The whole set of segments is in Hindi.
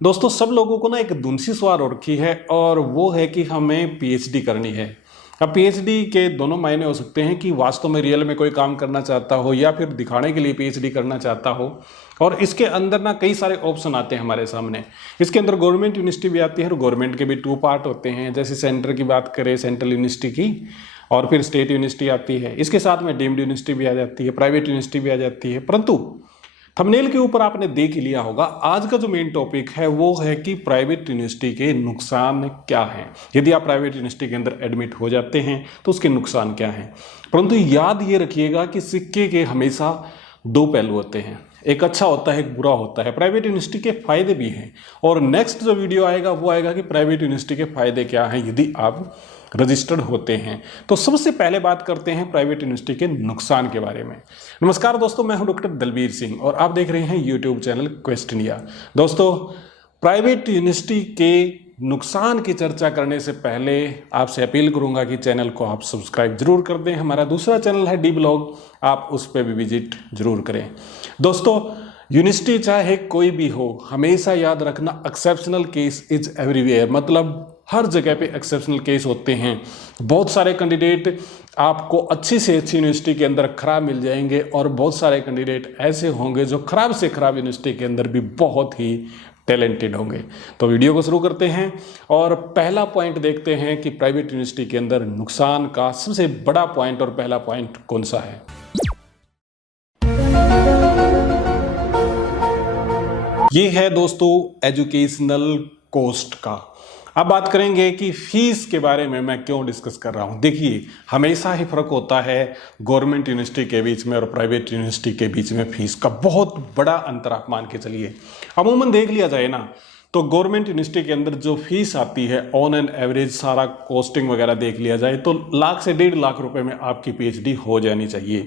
दोस्तों सब लोगों को ना एक धुन सी सवार हो रखी है और वो है कि हमें पीएचडी करनी है। अब पीएचडी के दोनों मायने हो सकते हैं कि वास्तव में रियल में कोई काम करना चाहता हो या फिर दिखाने के लिए पीएचडी करना चाहता हो। और इसके अंदर ना कई सारे ऑप्शन आते हैं हमारे सामने। इसके अंदर गवर्नमेंट यूनिवर्सिटी भी आती है और गवर्नमेंट के भी टू पार्ट होते हैं। जैसे सेंटर की बात करें, सेंट्रल यूनिवर्सिटी की, और फिर स्टेट यूनिवर्सिटी आती है। इसके साथ में डीम्ड यूनिवर्सिटी भी आ जाती है, प्राइवेट यूनिवर्सिटी भी आ जाती है। परंतु थंबनेल के ऊपर आपने देख ही लिया होगा, आज का जो मेन टॉपिक है वो है कि प्राइवेट यूनिवर्सिटी के नुकसान क्या हैं। यदि आप प्राइवेट यूनिवर्सिटी के अंदर एडमिट हो जाते हैं तो उसके नुकसान क्या हैं। परंतु याद ये रखिएगा कि सिक्के के हमेशा दो पहलू होते हैं, एक अच्छा होता है एक बुरा होता है। प्राइवेट यूनिवर्सिटी के फायदे भी हैं और नेक्स्ट जो वीडियो आएगा वो आएगा कि प्राइवेट यूनिवर्सिटी के फायदे क्या हैं यदि आप रजिस्टर्ड होते हैं। तो सबसे पहले बात करते हैं प्राइवेट यूनिवर्सिटी के नुकसान के बारे में। नमस्कार दोस्तों, मैं हूं डॉक्टर दलबीर सिंह और आप देख रहे हैं यूट्यूब चैनल क्वेस्ट इंडिया। दोस्तों, प्राइवेट यूनिवर्सिटी के नुकसान की चर्चा करने से पहले आपसे अपील करूंगा कि चैनल को आप सब्सक्राइब जरूर कर दें। हमारा दूसरा चैनल है डी ब्लॉग, आप उस पर भी विजिट जरूर करें। दोस्तों, यूनिवर्सिटी चाहे कोई भी हो, हमेशा याद रखना एक्सेप्शनल केस इज एवरीवेयर। मतलब हर जगह पे एक्सेप्शनल केस होते हैं। बहुत सारे कैंडिडेट आपको अच्छी से अच्छी यूनिवर्सिटी के अंदर खराब मिल जाएंगे और बहुत सारे कैंडिडेट ऐसे होंगे जो खराब से खराब यूनिवर्सिटी के अंदर भी बहुत ही टैलेंटेड होंगे। तो वीडियो को शुरू करते हैं और पहला पॉइंट देखते हैं कि प्राइवेट यूनिवर्सिटी के अंदर नुकसान का सबसे बड़ा पॉइंट और पहला पॉइंट कौन सा है। ये है दोस्तों एजुकेशनल कॉस्ट का। अब बात करेंगे कि फीस के बारे में मैं क्यों डिस्कस कर रहा हूं। देखिए, हमेशा ही फर्क होता है गवर्नमेंट यूनिवर्सिटी के बीच में और प्राइवेट यूनिवर्सिटी के बीच में फीस का बहुत बड़ा अंतर आप मान के चलिए। अमूमन देख लिया जाए ना तो गवर्नमेंट यूनिवर्सिटी के अंदर जो फीस आती है ऑन एन एवरेज, सारा कॉस्टिंग वगैरह देख लिया जाए तो लाख से 1.5 लाख रुपए में आपकी पीएचडी हो जानी चाहिए।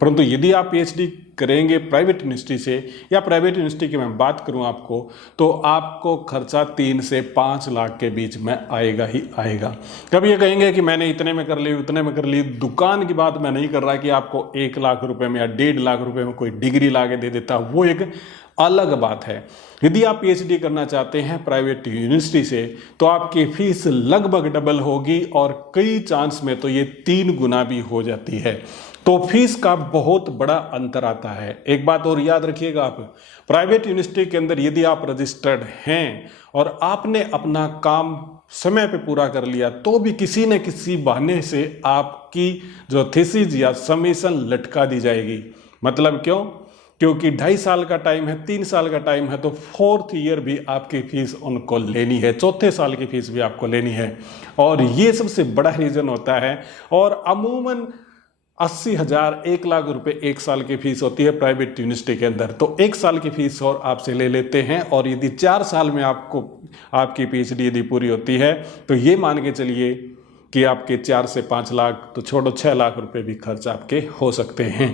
परंतु यदि आप पीएचडी करेंगे प्राइवेट यूनिवर्सिटी से, या प्राइवेट यूनिवर्सिटी की मैं बात करूं आपको, तो आपको खर्चा 3 से 5 लाख के बीच में आएगा ही आएगा। कब ये कहेंगे कि मैंने इतने में कर ली उतने में कर ली, दुकान की बात मैं नहीं कर रहा कि आपको 1 लाख रुपए में या 1.5 लाख रुपए में कोई डिग्री ला के दे देता, वो एक अलग बात है। यदि आप पीएचडी करना चाहते हैं प्राइवेट यूनिवर्सिटी से तो आपकी फीस लगभग डबल होगी और कई चांस में तो ये 3 गुना भी हो जाती है। तो फीस का बहुत बड़ा अंतर आता है। एक बात और याद रखिएगा, आप प्राइवेट यूनिवर्सिटी के अंदर यदि आप रजिस्टर्ड हैं और आपने अपना काम समय पे पूरा कर लिया तो भी किसी न किसी बहाने से आपकी जो थीसिस या सबमिशन लटका दी जाएगी। मतलब क्यों? क्योंकि 2.5 साल का टाइम है, 3 साल का टाइम है, तो 4th ईयर भी आपकी फीस उनको लेनी है, 4थे साल की फीस भी आपको लेनी है। और ये सबसे बड़ा रीजन होता है। और अमूमन 80,000 1 लाख रुपए 1 साल की फीस होती है प्राइवेट यूनिवर्सिटी के अंदर। तो 1 साल की फीस और आपसे ले लेते हैं और यदि 4 साल में आपको आपकी पीएचडी यदि पूरी होती है तो ये मान के चलिए कि आपके 4 से 5 लाख, तो छोड़ो 6 लाख रुपए भी खर्च आपके हो सकते हैं।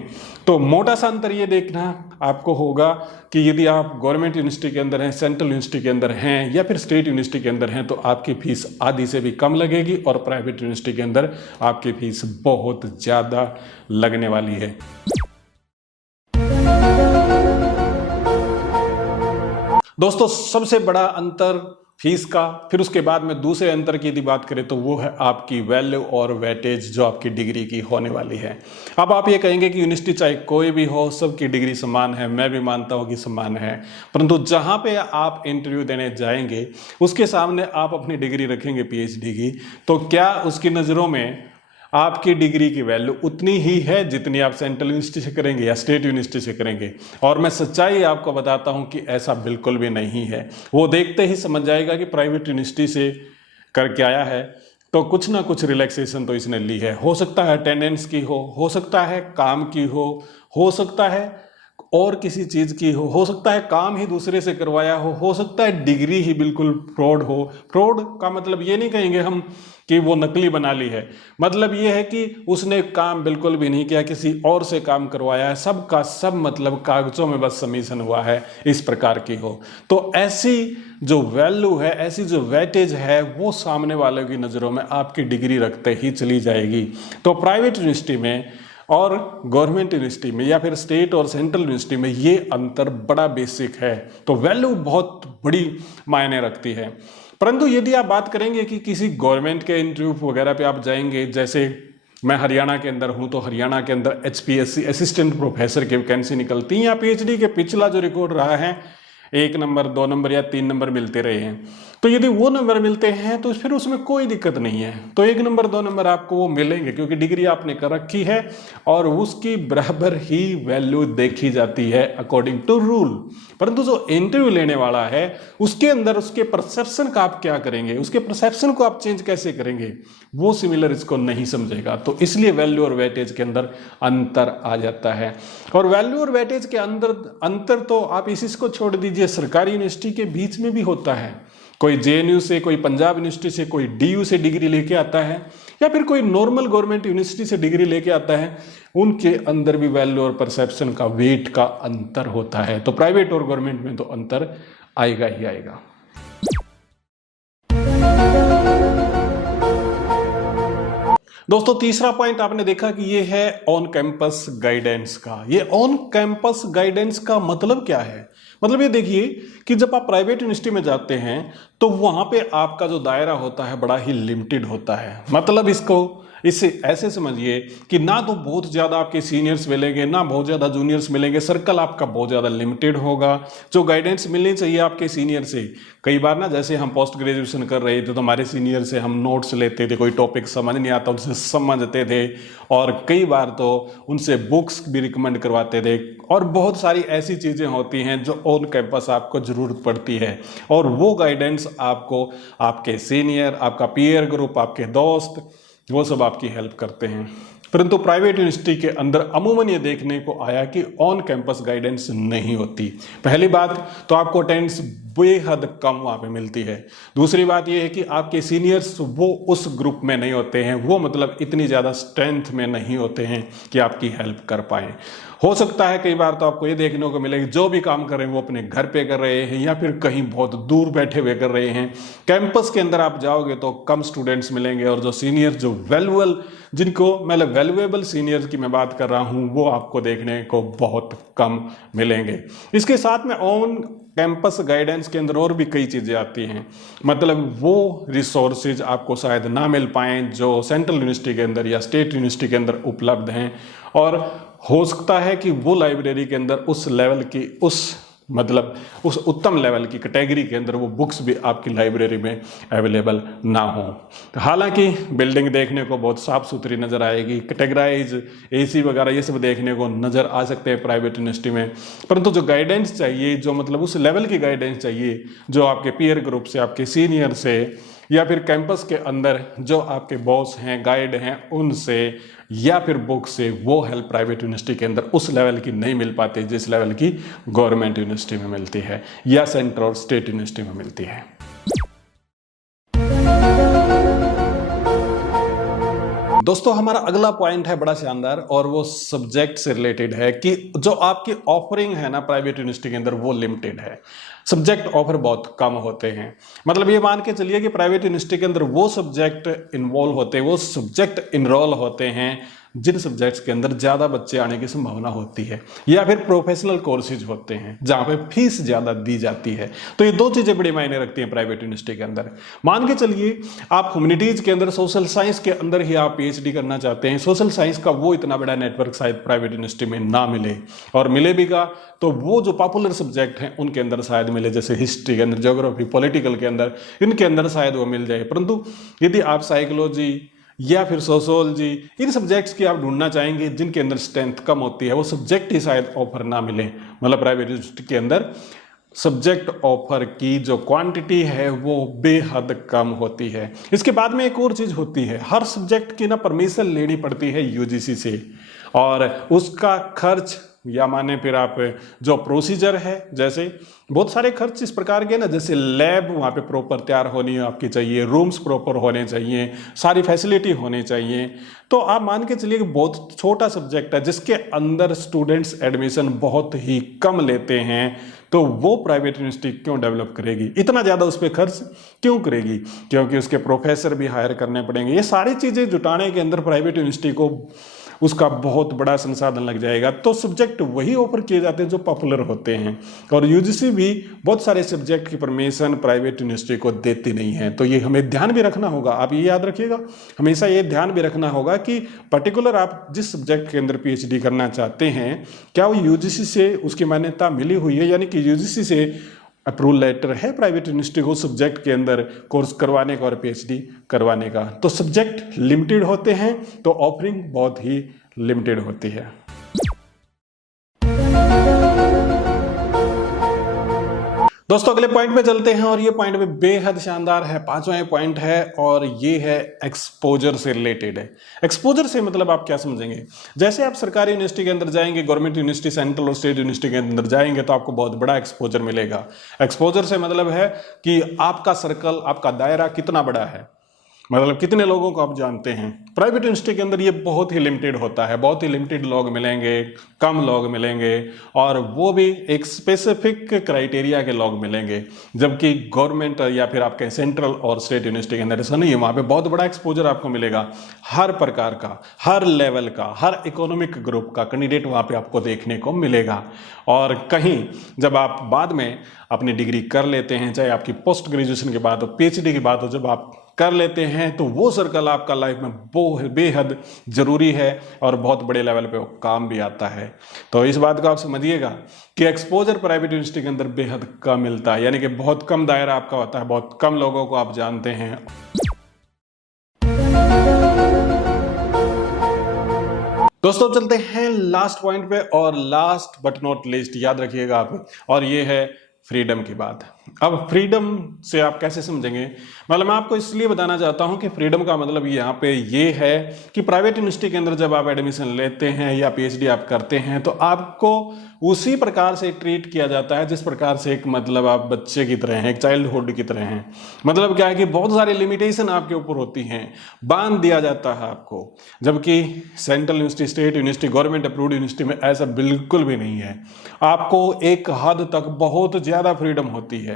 तो मोटा सा अंतर ये देखना आपको होगा कि यदि आप गवर्नमेंट यूनिवर्सिटी के अंदर हैं, सेंट्रल यूनिवर्सिटी के अंदर हैं या फिर स्टेट यूनिवर्सिटी के अंदर हैं तो आपकी फीस आधी से भी कम लगेगी और प्राइवेट यूनिवर्सिटी के अंदर आपकी फीस बहुत ज़्यादा लगने वाली है। दोस्तों, सबसे बड़ा अंतर फीस का। फिर उसके बाद में दूसरे अंतर की यदि बात करें तो वो है आपकी वैल्यू और वेटेज जो आपकी डिग्री की होने वाली है। अब आप ये कहेंगे कि यूनिवर्सिटी चाहे कोई भी हो, सबकी डिग्री समान है। मैं भी मानता हूँ कि समान है, परंतु जहाँ पे आप इंटरव्यू देने जाएंगे उसके सामने आप अपनी डिग्री रखेंगे पीएचडी की, तो क्या उसकी नज़रों में आपकी डिग्री की वैल्यू उतनी ही है जितनी आप सेंट्रल यूनिवर्सिटी से करेंगे या स्टेट यूनिवर्सिटी से करेंगे? और मैं सच्चाई आपको बताता हूं कि ऐसा बिल्कुल भी नहीं है। वो देखते ही समझ जाएगा कि प्राइवेट यूनिवर्सिटी से करके आया है तो कुछ ना कुछ रिलैक्सेशन तो इसने ली है। हो सकता है अटेंडेंस की हो सकता है काम की हो सकता है और किसी चीज़ की हो सकता है काम ही दूसरे से करवाया हो सकता है डिग्री ही बिल्कुल फ्रॉड हो। फ्रॉड का मतलब ये नहीं कहेंगे हम कि वो नकली बना ली है, मतलब ये है कि उसने काम बिल्कुल भी नहीं किया, किसी और से काम करवाया है, सब का सब मतलब कागजों में बस सबमिशन हुआ है, इस प्रकार की हो। तो ऐसी जो वैल्यू है, ऐसी जो वेटेज है, वो सामने वाले की नज़रों में आपकी डिग्री रखते ही चली जाएगी। तो प्राइवेट यूनिवर्सिटी में और गवर्नमेंट यूनिवर्सिटी में या फिर स्टेट और सेंट्रल यूनिवर्सिटी में ये अंतर बड़ा बेसिक है। तो वैल्यू बहुत बड़ी मायने रखती है। परंतु यदि आप बात करेंगे कि किसी गवर्नमेंट के इंटरव्यू वगैरह पे आप जाएंगे, जैसे मैं हरियाणा के अंदर हूं तो हरियाणा के अंदर HPSC असिस्टेंट प्रोफेसर की वैकेंसी निकलती है, या PhD के पिछला जो रिकॉर्ड रहा है 1 नंबर 2 नंबर या 3 नंबर मिलते रहे हैं, तो यदि वो नंबर मिलते हैं तो फिर उसमें कोई दिक्कत नहीं है। तो 1 नंबर 2 नंबर आपको वो मिलेंगे क्योंकि डिग्री आपने कर रखी है और उसकी बराबर ही वैल्यू देखी जाती है अकॉर्डिंग टू रूल। परंतु जो इंटरव्यू लेने वाला है उसके अंदर उसके परसेप्शन का आप क्या करेंगे, उसके परसेप्शन को आप चेंज कैसे करेंगे, वो सिमिलर इसको नहीं समझेगा। तो इसलिए वैल्यू और वेटेज के अंदर अंतर आ जाता है। और वैल्यू और वेटेज के अंदर अंतर तो आप इसको छोड़ दीजिए, सरकारी यूनिवर्सिटी के बीच में भी होता है। कोई JNU से, कोई पंजाब यूनिवर्सिटी से, कोई DU से डिग्री लेके आता है या फिर कोई नॉर्मल गवर्नमेंट यूनिवर्सिटी से डिग्री लेके आता है, उनके अंदर भी वैल्यू और परसेप्शन का वेट का अंतर होता है। तो प्राइवेट और गवर्नमेंट में तो अंतर आएगा ही आएगा। दोस्तों तीसरा पॉइंट आपने देखा कि ये है ऑन कैंपस गाइडेंस का। ये ऑन कैंपस गाइडेंस का मतलब क्या है? मतलब ये देखिए कि जब आप प्राइवेट यूनिवर्सिटी में जाते हैं तो वहां पे आपका जो दायरा होता है बड़ा ही लिमिटेड होता है। मतलब इससे ऐसे समझिए कि ना तो बहुत ज़्यादा आपके सीनियर्स मिलेंगे, ना बहुत ज़्यादा जूनियर्स मिलेंगे, सर्कल आपका बहुत ज़्यादा लिमिटेड होगा। जो गाइडेंस मिलनी चाहिए आपके सीनियर से, कई बार ना जैसे हम पोस्ट ग्रेजुएशन कर रहे थे तो हमारे सीनियर से हम नोट्स लेते थे, कोई टॉपिक समझ नहीं आता उनसे समझते थे, और कई बार तो उनसे बुक्स भी रिकमेंड करवाते थे। और बहुत सारी ऐसी चीज़ें होती हैं जो ऑन कैंपस आपको ज़रूरत पड़ती है, और वो गाइडेंस आपको आपके सीनियर, आपका पीयर ग्रुप, आपके दोस्त, वो सब आपकी हेल्प करते हैं। परंतु प्राइवेट यूनिवर्सिटी के अंदर अमूमन ये देखने को आया कि ऑन कैंपस गाइडेंस नहीं होती। पहली बात तो आपको अटेंडेंस बेहद कम वहाँ पे मिलती है। दूसरी बात ये है कि आपके सीनियर्स वो उस ग्रुप में नहीं होते हैं, वो मतलब इतनी ज़्यादा स्ट्रेंथ में नहीं होते हैं कि आपकी हेल्प कर पाएँ। हो सकता है कई बार तो आपको ये देखने को मिलेगा जो भी काम कर रहे हैं वो अपने घर पे कर रहे हैं या फिर कहीं बहुत दूर बैठे हुए कर रहे हैं। कैंपस के अंदर आप जाओगे तो कम स्टूडेंट्स मिलेंगे, और जो सीनियर, जो वैल्यूएबल सीनियर की मैं बात कर रहा हूँ, वो आपको देखने को बहुत कम मिलेंगे। इसके साथ में ऑन कैंपस गाइडेंस के अंदर और भी कई चीज़ें आती हैं। मतलब वो रिसोर्सेज आपको शायद ना मिल पाएँ जो सेंट्रल यूनिवर्सिटी के अंदर या स्टेट यूनिवर्सिटी के अंदर उपलब्ध हैं, और हो सकता है कि वो लाइब्रेरी के अंदर उस लेवल की, उस उत्तम लेवल की कैटेगरी के अंदर वो बुक्स भी आपकी लाइब्रेरी में अवेलेबल ना हो। हालांकि बिल्डिंग देखने को बहुत साफ सुथरी नज़र आएगी, कैटेगराइज, AC वगैरह ये सब देखने को नज़र आ सकते हैं प्राइवेट यूनिवर्सिटी में, परंतु जो गाइडेंस चाहिए, जो मतलब उस लेवल की गाइडेंस चाहिए जो आपके पीयर ग्रुप से, आपके सीनियर से, या फिर कैंपस के अंदर जो आपके बॉस हैं, गाइड हैं, उनसे या फिर बुक से, वो हेल्प प्राइवेट यूनिवर्सिटी के अंदर उस लेवल की नहीं मिल पाती जिस लेवल की गवर्नमेंट यूनिवर्सिटी में मिलती है या सेंट्रल और स्टेट यूनिवर्सिटी में मिलती है। दोस्तों हमारा अगला पॉइंट है बड़ा शानदार, और वो सब्जेक्ट से रिलेटेड है कि जो आपकी ऑफरिंग है ना प्राइवेट यूनिवर्सिटी के अंदर, वो लिमिटेड है। सब्जेक्ट ऑफर बहुत कम होते हैं। मतलब ये मान के चलिए कि प्राइवेट यूनिवर्सिटी के अंदर वो सब्जेक्ट इन्वॉल्व होते हैं, वो सब्जेक्ट इनरोल होते हैं जिन सब्जेक्ट्स के अंदर ज़्यादा बच्चे आने की संभावना होती है, या फिर प्रोफेशनल कोर्सेज होते हैं जहाँ पे फीस ज़्यादा दी जाती है। तो ये दो चीज़ें बड़ी मायने रखती हैं प्राइवेट यूनिवर्सिटी के अंदर। मान के चलिए आप ह्यूमैनिटीज़ के अंदर, सोशल साइंस के अंदर ही आप PhD करना चाहते हैं। सोशल साइंस का वो इतना बड़ा नेटवर्क शायद प्राइवेट यूनिवर्सिटी में ना मिले, और मिले भी का तो वो जो पॉपुलर सब्जेक्ट हैं उनके अंदर शायद मिले, जैसे हिस्ट्री के अंदर, ज्योग्राफी, पॉलिटिकल के अंदर, इनके अंदर शायद वो मिल जाए। परंतु यदि आप साइकोलॉजी या फिर सोशोलॉजी, इन सब्जेक्ट्स की आप ढूंढना चाहेंगे जिनके अंदर स्ट्रेंथ कम होती है, वो सब्जेक्ट ही शायद ऑफर ना मिले। मतलब प्राइवेट यूनिवर्सिटी के अंदर सब्जेक्ट ऑफर की जो क्वांटिटी है वो बेहद कम होती है। इसके बाद में एक और चीज़ होती है, हर सब्जेक्ट की ना परमिशन लेनी पड़ती है UGC से, और उसका खर्च या माने फिर आप जो प्रोसीजर है, जैसे बहुत सारे खर्च इस प्रकार के ना, जैसे लैब वहाँ पे प्रॉपर तैयार होनी आपकी चाहिए, रूम्स प्रॉपर होने चाहिए, सारी फैसिलिटी होनी चाहिए। तो आप मान के चलिए कि बहुत छोटा सब्जेक्ट है जिसके अंदर स्टूडेंट्स एडमिशन बहुत ही कम लेते हैं, तो वो प्राइवेट यूनिवर्सिटी क्यों डेवलप करेगी, इतना ज़्यादा उस पर खर्च क्यों करेगी? क्योंकि उसके प्रोफेसर भी हायर करने पड़ेंगे। ये सारी चीज़ें जुटाने के अंदर प्राइवेट यूनिवर्सिटी को उसका बहुत बड़ा संसाधन लग जाएगा। तो सब्जेक्ट वही ऑफर किए जाते हैं जो पॉपुलर होते हैं, और यूजीसी भी बहुत सारे सब्जेक्ट की परमिशन प्राइवेट यूनिवर्सिटी को देती नहीं है। तो ये हमें ध्यान भी रखना होगा, आप ये याद रखिएगा, हमेशा ये ध्यान भी रखना होगा कि पर्टिकुलर आप जिस सब्जेक्ट के अंदर पीएचडी करना चाहते हैं, क्या वो यूजीसी से उसकी मान्यता मिली हुई है, यानी कि यूजीसी से अप्रूवल लेटर है प्राइवेट यूनिवर्सिटी को सब्जेक्ट के अंदर कोर्स करवाने का और पीएचडी करवाने का। तो सब्जेक्ट लिमिटेड होते हैं, तो ऑफरिंग बहुत ही लिमिटेड होती है। दोस्तों अगले पॉइंट पे चलते हैं, और ये पॉइंट भी बेहद शानदार है, पांचवा पॉइंट है, और ये है एक्सपोजर से रिलेटेड है। एक्सपोजर से मतलब आप क्या समझेंगे, जैसे आप सरकारी यूनिवर्सिटी के अंदर जाएंगे, गवर्नमेंट यूनिवर्सिटी, सेंट्रल और स्टेट यूनिवर्सिटी के अंदर जाएंगे, तो आपको बहुत बड़ा एक्सपोजर मिलेगा। एक्सपोजर से मतलब है कि आपका सर्कल, आपका दायरा कितना बड़ा है, मतलब कितने लोगों को आप जानते हैं। प्राइवेट यूनिवर्सिटी के अंदर ये बहुत ही लिमिटेड होता है, बहुत ही लिमिटेड लोग मिलेंगे, कम लोग मिलेंगे, और वो भी एक स्पेसिफिक क्राइटेरिया के लोग मिलेंगे। जबकि गवर्नमेंट या फिर आपके सेंट्रल और स्टेट यूनिवर्सिटी के अंदर ऐसा नहीं है, वहाँ पे बहुत बड़ा एक्सपोजर आपको मिलेगा। हर प्रकार का, हर लेवल का, हर इकोनॉमिक ग्रुप का कैंडिडेट वहाँ पे आपको देखने को मिलेगा। और कहीं जब आप बाद में अपनी डिग्री कर लेते हैं, चाहे आपकी पोस्ट ग्रेजुएशन के बाद हो, पीएचडी के बाद हो, जब आप कर लेते हैं, तो वो सर्कल आपका लाइफ में बेहद जरूरी है और बहुत बड़े लेवल पे वो काम भी आता है। तो इस बात को आप समझिएगा कि एक्सपोजर प्राइवेट यूनिवर्सिटी के अंदर बेहद कम मिलता है, यानी कि बहुत कम दायरा आपका होता है, बहुत कम लोगों को आप जानते हैं। दोस्तों चलते हैं लास्ट पॉइंट पे, और लास्ट बट नॉट लीस्ट याद रखिएगा आप, और ये है फ्रीडम की बात। अब फ्रीडम से आप कैसे समझेंगे, मतलब मैं आपको इसलिए बताना चाहता हूं कि फ्रीडम का मतलब यहाँ पे ये है कि प्राइवेट यूनिवर्सिटी के अंदर जब आप एडमिशन लेते हैं या पीएचडी आप करते हैं, तो आपको उसी प्रकार से ट्रीट किया जाता है जिस प्रकार से एक मतलब आप बच्चे की तरह हैं, एक चाइल्डहुड की तरह हैं। मतलब क्या है कि बहुत सारी लिमिटेशन आपके ऊपर होती हैं, बांध दिया जाता है आपको। जबकि central university, state university, government approved university में ऐसा बिल्कुल भी नहीं है। आपको एक हद तक बहुत ज़्यादा फ्रीडम होती है,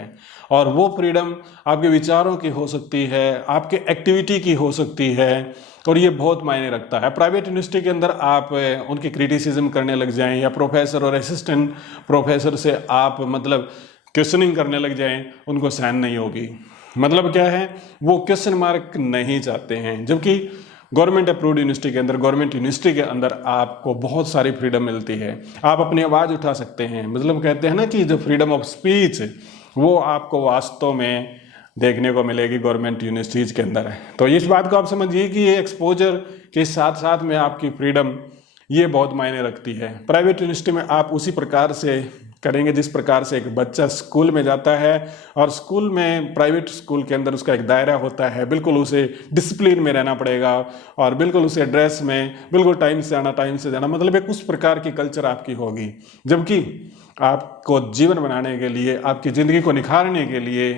और वो फ्रीडम आपके विचारों की हो सकती है, आपके एक्टिविटी की हो सकती है, और ये बहुत मायने रखता है। प्राइवेट यूनिवर्सिटी के अंदर आप उनकी क्रिटिसिज्म करने लग जाएं, या प्रोफेसर और असिस्टेंट प्रोफेसर से आप मतलब क्वेश्चनिंग करने लग जाएं, उनको सहन नहीं होगी। मतलब क्या है, वो क्वेश्चन मार्क नहीं चाहते हैं। जबकि गवर्नमेंट अप्रूव्ड यूनिवर्सिटी के अंदर, गवर्नमेंट यूनिवर्सिटी के अंदर आपको बहुत सारी फ्रीडम मिलती है, आप अपनी आवाज़ उठा सकते हैं। मतलब कहते हैं ना कि जो फ्रीडम ऑफ स्पीच, वो आपको वास्तव में देखने को मिलेगी गवर्नमेंट यूनिवर्सिटीज़ के अंदर है। तो इस बात को आप समझिए कि ये एक्सपोजर के साथ साथ में आपकी फ्रीडम ये बहुत मायने रखती है। प्राइवेट यूनिवर्सिटी में आप उसी प्रकार से करेंगे जिस प्रकार से एक बच्चा स्कूल में जाता है, और स्कूल में, प्राइवेट स्कूल के अंदर उसका एक दायरा होता है, बिल्कुल उसे डिसिप्लिन में रहना पड़ेगा, और बिल्कुल उसे ड्रेस में बिल्कुल टाइम से आना, टाइम से जाना, मतलब एक उस प्रकार की कल्चर आपकी होगी। जबकि आपको जीवन बनाने के लिए, आपकी ज़िंदगी को निखारने के लिए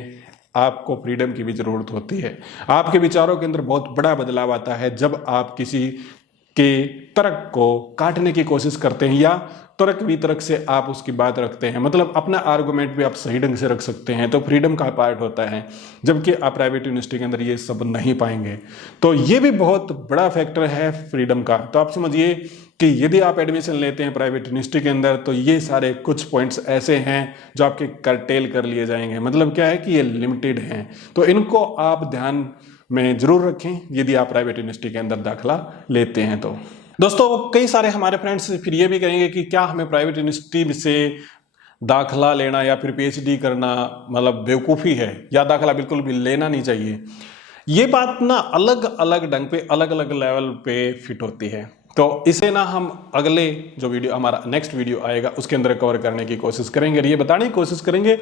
आपको फ्रीडम की भी ज़रूरत होती है। आपके विचारों के अंदर बहुत बड़ा बदलाव आता है जब आप किसी के तर्क को काटने की कोशिश करते हैं, या तर्क वितर्क से आप उसकी बात रखते हैं, मतलब अपना आर्गुमेंट भी आप सही ढंग से रख सकते हैं, तो फ्रीडम का पार्ट होता है। जबकि आप प्राइवेट यूनिवर्सिटी के अंदर ये सब नहीं पाएंगे। तो ये भी बहुत बड़ा फैक्टर है फ्रीडम का। तो आप समझिए कि यदि आप एडमिशन लेते हैं प्राइवेट यूनिवर्सिटी के अंदर, तो ये सारे कुछ पॉइंट्स ऐसे हैं जो आपके कर्टेल कर लिए जाएंगे। मतलब क्या है कि ये लिमिटेड हैं, तो इनको आप ध्यान में जरूर रखें यदि आप प्राइवेट यूनिवर्सिटी के अंदर दाखिला लेते हैं। तो दोस्तों कई सारे हमारे फ्रेंड्स फिर ये भी कहेंगे कि क्या हमें प्राइवेट यूनिवर्सिटी से दाखिला लेना या फिर पीएचडी करना मतलब बेवकूफ़ी है, या दाखिला बिल्कुल भी लेना नहीं चाहिए। ये बात ना अलग अलग ढंग पे, अलग अलग लेवल पे फिट होती है। तो इसे ना हम अगले जो वीडियो, हमारा नेक्स्ट वीडियो आएगा, उसके अंदर कवर करने की कोशिश करेंगे, और ये बताने की कोशिश करेंगे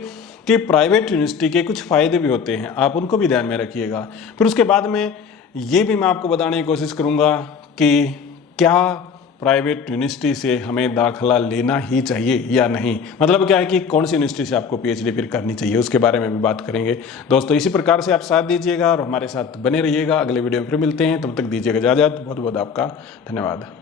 कि प्राइवेट यूनिवर्सिटी के कुछ फ़ायदे भी होते हैं, आप उनको भी ध्यान में रखिएगा। फिर उसके बाद में ये भी मैं आपको बताने की कोशिश करूँगा कि क्या प्राइवेट यूनिवर्सिटी से हमें दाखिला लेना ही चाहिए या नहीं, मतलब क्या है कि कौन सी यूनिवर्सिटी से आपको पीएचडी फिर करनी चाहिए, उसके बारे में भी बात करेंगे। दोस्तों इसी प्रकार से आप साथ दीजिएगा और हमारे साथ बने रहिएगा। अगले वीडियो में फिर मिलते हैं, तब तक दीजिएगा इजाज़त। बहुत बहुत आपका धन्यवाद।